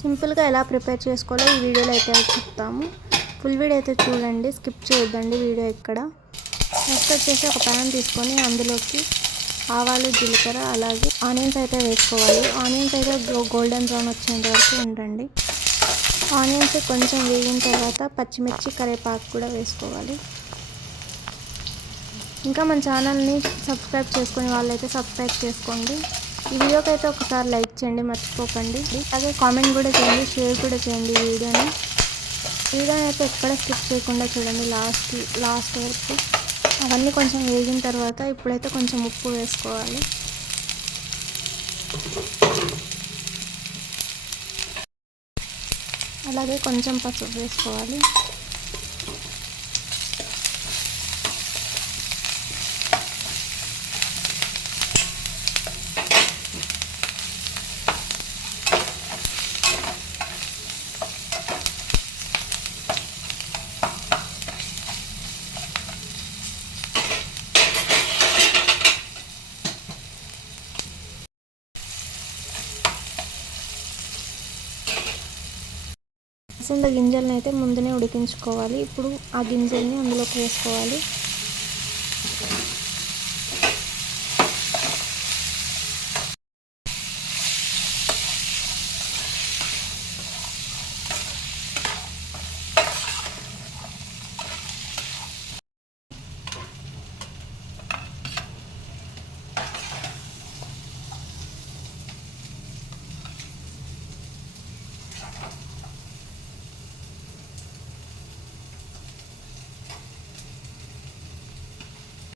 సింపుల్గా ఎలా ప్రిపేర్ చేసుకోవాలో ఈ వీడియోలో అయితే చెప్తాము. ఫుల్ వీడియో అయితే చూడండి, స్కిప్ చేయొద్దండి వీడియో ఎక్కడ. నెక్స్ట్ వచ్చేసి ఒక ప్యాన్ తీసుకొని అందులోకి ఆవాలు, జీలకర్ర అలాగే ఆనియన్స్ అయితే వేసుకోవాలి. ఆనియన్స్ అయితే గోల్డెన్ బ్రౌన్ వచ్చేంత వరకు ఉండండి. ఆనియన్స్ కొంచెం వేగిన తర్వాత పచ్చిమిర్చి, కరివేపాకు కూడా వేసుకోవాలి. ఇంకా మన ఛానల్ని సబ్స్క్రైబ్ చేసుకునే వాళ్ళైతే సబ్స్క్రైబ్ చేసుకోండి. ఈ వీడియోకి అయితే ఒకసారి లైక్ చేయండి మర్చిపోకండి. అలాగే కామెంట్ కూడా చేయండి, షేర్ కూడా చేయండి ఈ వీడియోని అయితే ఎక్కడ స్కిప్ చేయకుండా చూడండి లాస్ట్ వరకు. అవన్నీ కొంచెం వేగిన తర్వాత ఇప్పుడైతే కొంచెం ఉప్పు వేసుకోవాలి. అలాగే కొంచెం పసుపు వేసుకోవాలి. గింజలను అయితే ముందునే ఉడికించుకోవాలి. ఇప్పుడు ఆ గింజల్ని అందులోకి వేసుకోవాలి.